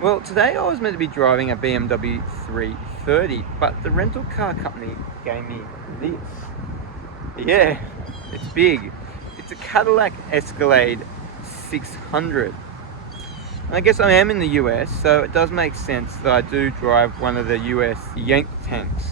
Well, today I was meant to be driving a BMW 330, but the rental car company gave me this. Yeah, it's big. It's a Cadillac Escalade 600. And I guess I am in the US, so it does make sense that I do drive one of the US Yank tanks.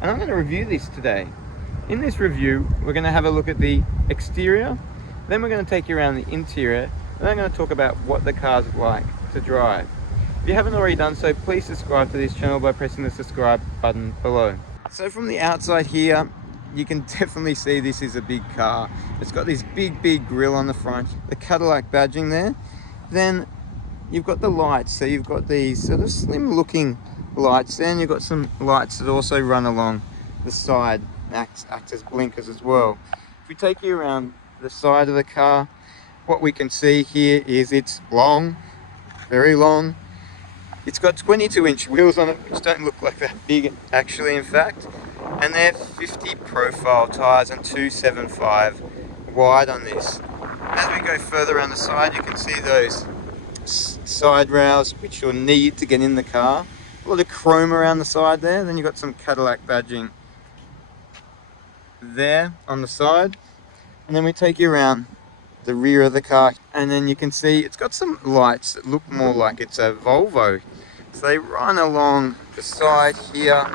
And I'm going to review this today. In this review, we're going to have a look at the exterior, then we're going to take you around the interior, and then I'm going to talk about what the car's like to drive. If you haven't already done so, please subscribe to this channel by pressing the subscribe button below. So from the outside here, you can definitely see this is a big car. It's got this big grille on the front, the Cadillac badging there. Then you've got the lights, so you've got these sort of slim looking lights. Then you've got some lights that also run along the side, act as blinkers as well. If we take you around the side of the car, what we can see here is it's long, very long. It's got 22-inch wheels on it, which don't look like that big actually, in fact. And they're 50 profile tyres and 275 wide on this. As we go further around the side, you can see those side rails which you'll need to get in the car. A lot of chrome around the side there. Then you've got some Cadillac badging there on the side. And then we take you around the rear of the car, and then you can see it's got some lights that look more like it's a Volvo. So they run along the side here,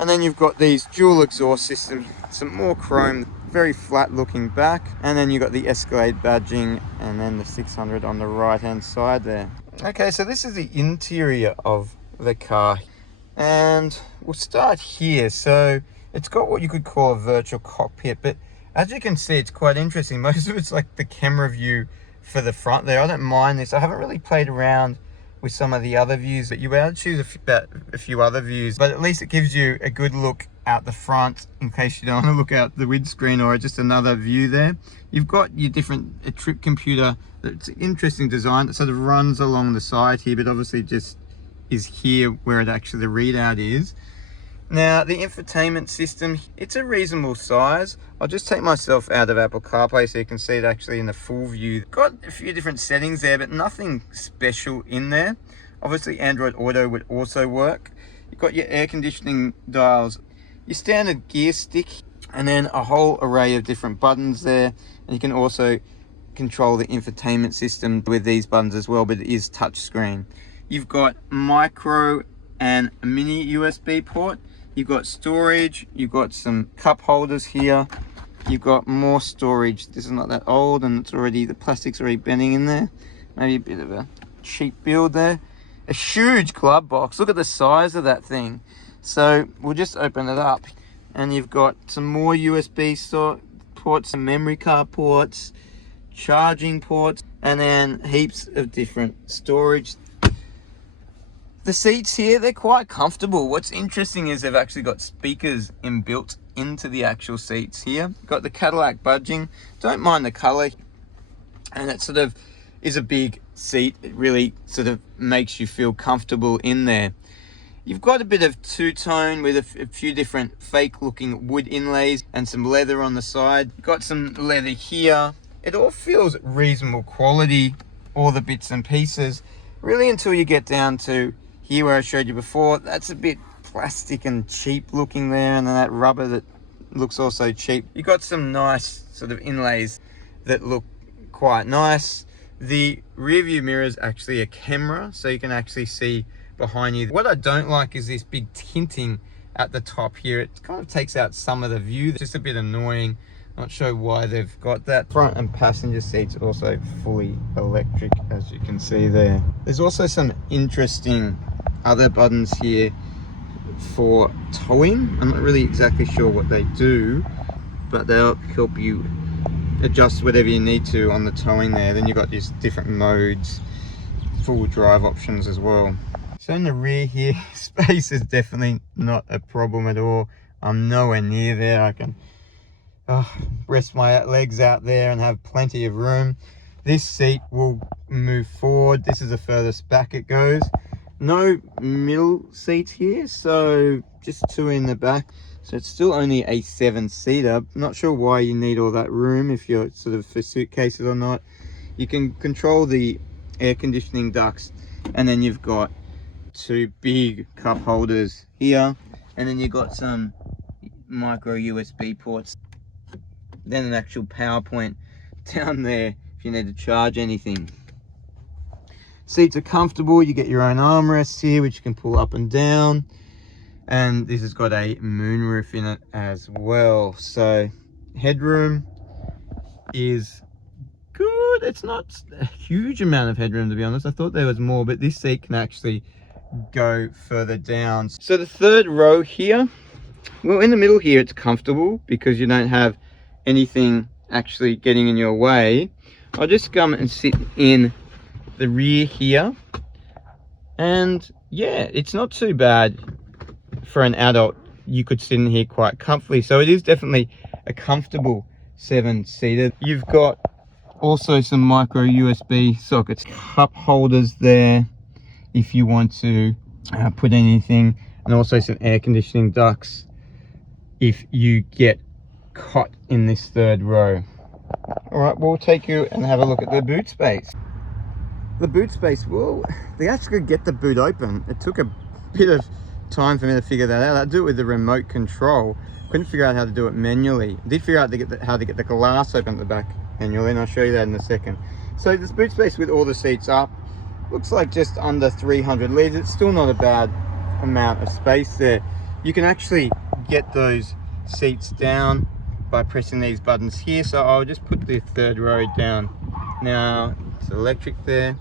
and then you've got these dual exhaust systems, some more chrome, very flat looking back, and then you've got the Escalade badging, and then the 600 on the right hand side there. Okay, so this is the interior of the car, and we'll start here. So it's got what you could call a virtual cockpit, but as you can see, it's quite interesting. Most of it's like the camera view for the front there. I don't mind this. I haven't really played around with some of the other views, but you'll be able to choose a few other views. But at least it gives you a good look out the front in case you don't want to look out the windscreen or just another view there. You've got your different trip computer. That's an interesting design that sort of runs along the side here, but obviously just is here where it actually the readout is. Now, the infotainment system, it's a reasonable size. I'll just take myself out of Apple CarPlay so you can see it actually in the full view. Got a few different settings there, but nothing special in there. Obviously, Android Auto would also work. You've got your air conditioning dials, your standard gear stick, and then a whole array of different buttons there. And you can also control the infotainment system with these buttons as well, but it is touchscreen. You've got micro and a mini USB port. You've got storage, you've got some cup holders here, you've got more storage. This is not that old, and it's already, the plastic's already bending in there. Maybe a bit of a cheap build there. A huge glove box, look at the size of that thing. So we'll just open it up, and you've got some more USB ports, some memory card ports, charging ports, and then heaps of different storage. The seats here, they're quite comfortable. What's interesting is they've actually got speakers inbuilt into the actual seats here. Got the Cadillac badging. Don't mind the color, and it sort of is a big seat. It really sort of makes you feel comfortable in there. You've got a bit of two-tone with a few different fake looking wood inlays and some leather on the side. You've got some leather here. It all feels reasonable quality, all the bits and pieces, really, until you get down to here where I showed you before. That's a bit plastic and cheap looking there, and then that rubber that looks also cheap. You've got some nice sort of inlays that look quite nice. The rear view mirror is actually a camera, so you can actually see behind you. What I don't like is this big tinting at the top here. It kind of takes out some of the view. It's just a bit annoying. Not sure why they've got that. Front and passenger seats also fully electric, as you can see there. There's also some interesting other buttons here for towing. I'm not really exactly sure what they do, but they'll help you adjust whatever you need to on the towing there. Then you've got these different modes, full drive options as well. So in the rear here, space is definitely not a problem at all. I'm nowhere near there. I can rest my legs out there and have plenty of room. This seat will move forward. This is the furthest back it goes. No middle seats here, so just two in the back. So it's still only a 7-seater. Not sure why you need all that room, if you're sort of for suitcases or not. You can control the air conditioning ducts, and then you've got two big cup holders here, and then you've got some micro USB ports, then an actual power point down there if you need to charge anything. Seats are comfortable. You get your own armrests here which you can pull up and down, and this has got a moonroof in it as well, so headroom is good. It's not a huge amount of headroom, to be honest. I thought there was more, but this seat can actually go further down. So the third row here, well, in the middle here it's comfortable because you don't have anything actually getting in your way. I'll just come and sit in the rear here, and yeah, it's not too bad for an adult. You could sit in here quite comfortably, so it is definitely a comfortable 7-seater. You've got also some micro USB sockets, cup holders there if you want to put anything, and also some air conditioning ducts if you get caught in this third row. All right, we'll take you and have a look at the boot space. The boot space, well, they actually get the boot open. It took a bit of time for me to figure that out. I do it with the remote control. Couldn't figure out how to do it manually. Did figure out how to get the glass open at the back manually, and I'll show you that in a second. So this boot space with all the seats up looks like just under 300 litres. It's still not a bad amount of space there. You can actually get those seats down by pressing these buttons here. So I'll just put the third row down. Now it's electric there,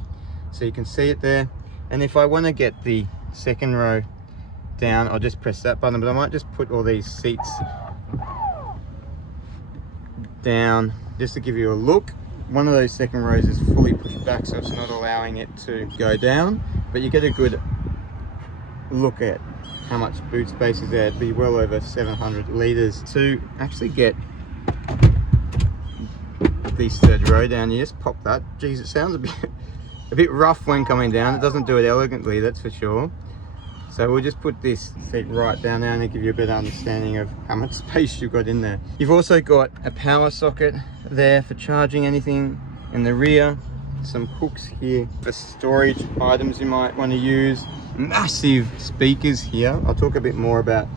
so you can see it there. And if I want to get the second row down, I'll just press that button, but I might just put all these seats down just to give you a look. One of those second rows is fully pushed back, so it's not allowing it to go down, but you get a good look at how much boot space is there. It'd be well over 700 litres. To actually get this third row down, you just pop that. Geez, it sounds a bit rough when coming down. It doesn't do it elegantly, that's for sure. So we'll just put this seat right down there and give you a better understanding of how much space you've got in there. You've also got a power socket there for charging anything in the rear. Some hooks here for storage items you might want to use. Massive speakers here. I'll talk a bit more about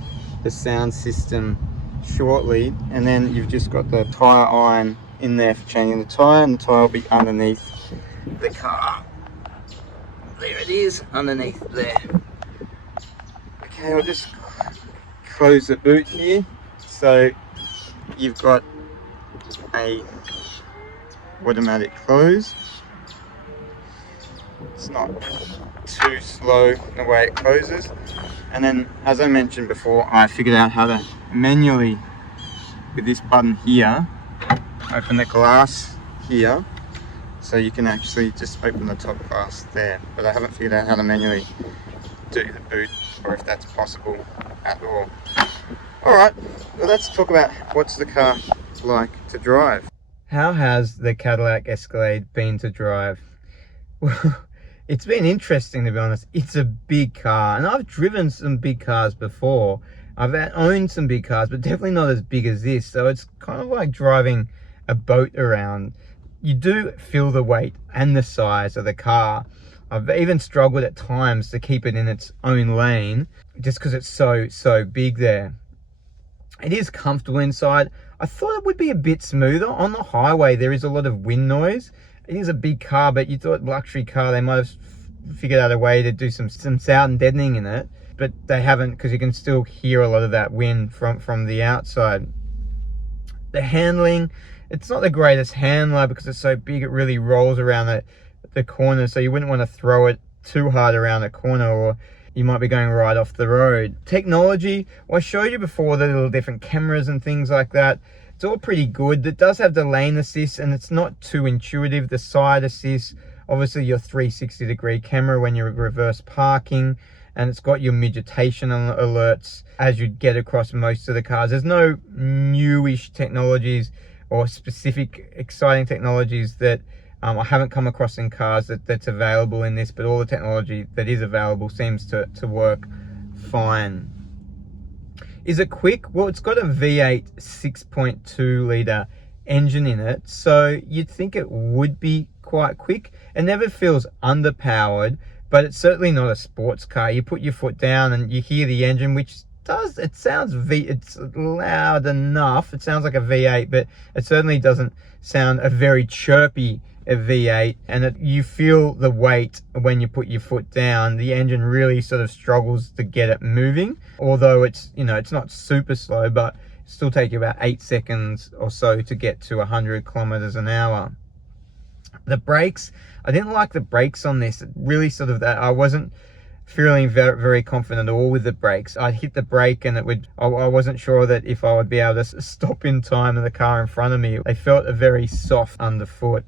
the sound system shortly. And then you've just got the tyre iron in there for changing the tyre, and the tyre will be underneath the car. There it is, underneath there. Okay, I'll just close the boot here. So you've got a automatic close. It's not too slow the way it closes. And then, as I mentioned before, I figured out how to manually, with this button here, open the glass here. So you can actually just open the top glass there. But I haven't figured out how to manually do the boot, or if that's possible at all. Alright, well, let's talk about what's the car like to drive. How has the Cadillac Escalade been to drive? Well, it's been interesting, to be honest. It's a big car, and I've driven some big cars before. I've owned some big cars, but definitely not as big as this. So it's kind of like driving a boat around. You do feel the weight and the size of the car. I've even struggled at times to keep it in its own lane just because it's so big there. It is comfortable inside. I thought it would be a bit smoother. On the highway, there is a lot of wind noise. It is a big car, but you thought luxury car, they might have figured out a way to do some sound deadening in it, but they haven't, because you can still hear a lot of that wind from the outside. The handling, it's not the greatest handler because it's so big. It really rolls around the corner, so you wouldn't want to throw it too hard around the corner, or you might be going right off the road. Technology, well, I showed you before the little different cameras and things like that. It's all pretty good. It does have the lane assist, and it's not too intuitive. The side assist, obviously your 360-degree camera when you're reverse parking, and it's got your midgetation alerts as you get across most of the cars. There's no newish technologies or specific exciting technologies that I haven't come across in cars that's available in this, but all the technology that is available seems to work fine. Is it quick? Well, it's got a V8 6.2 litre engine in it, so you'd think it would be quite quick. It never feels underpowered, but it's certainly not a sports car. You put your foot down and you hear the engine, which it sounds it's loud enough. It sounds like a V8, but it certainly doesn't sound a very chirpy V8, and you feel the weight when you put your foot down. The engine really sort of struggles to get it moving, although it's, you know, it's not super slow, but it still take you about 8 seconds or so to get to 100 kilometers an hour. The brakes, I didn't like the brakes on this. It really sort of, that I wasn't feeling very, very confident at all with the brakes. I'd hit the brake and I wasn't sure that if I would be able to stop in time in the car in front of me. They felt very soft underfoot.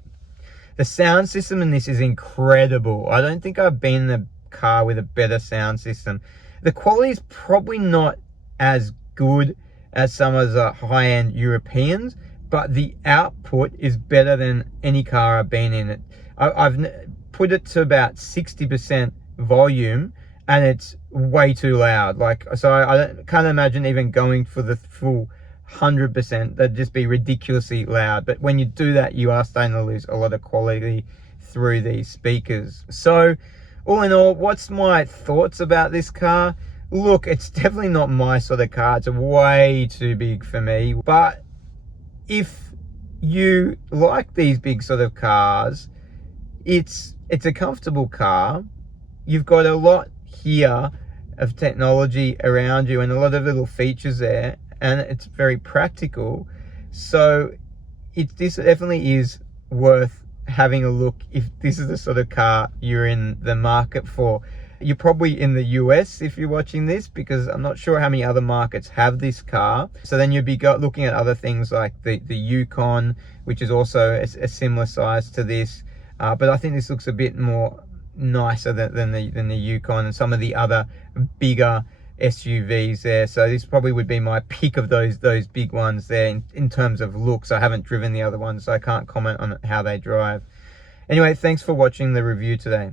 The sound system in this is incredible. I don't think I've been in a car with a better sound system. The quality is probably not as good as some of the high-end Europeans, but the output is better than any car I've been in. I've put it to about 60% volume, and it's way too loud. So I can't imagine even going for the full 100%. That'd just be ridiculously loud. But when you do that, you are starting to lose a lot of quality through these speakers. So all in all, what's my thoughts about this car? Look, it's definitely not my sort of car. It's way too big for me. But if you like these big sort of cars, it's a comfortable car. You've got a lot here of technology around you and a lot of little features there, and it's very practical. So this definitely is worth having a look if this is the sort of car you're in the market for. You're probably in the US if you're watching this, because I'm not sure how many other markets have this car. So then you'd be looking at other things like the Yukon, which is also a similar size to this. But I think this looks a bit more nicer than the Yukon and some of the other bigger SUVs there. So this probably would be my pick of those big ones there in terms of looks. I haven't driven the other ones, so I can't comment on how they drive. Anyway, thanks for watching the review today.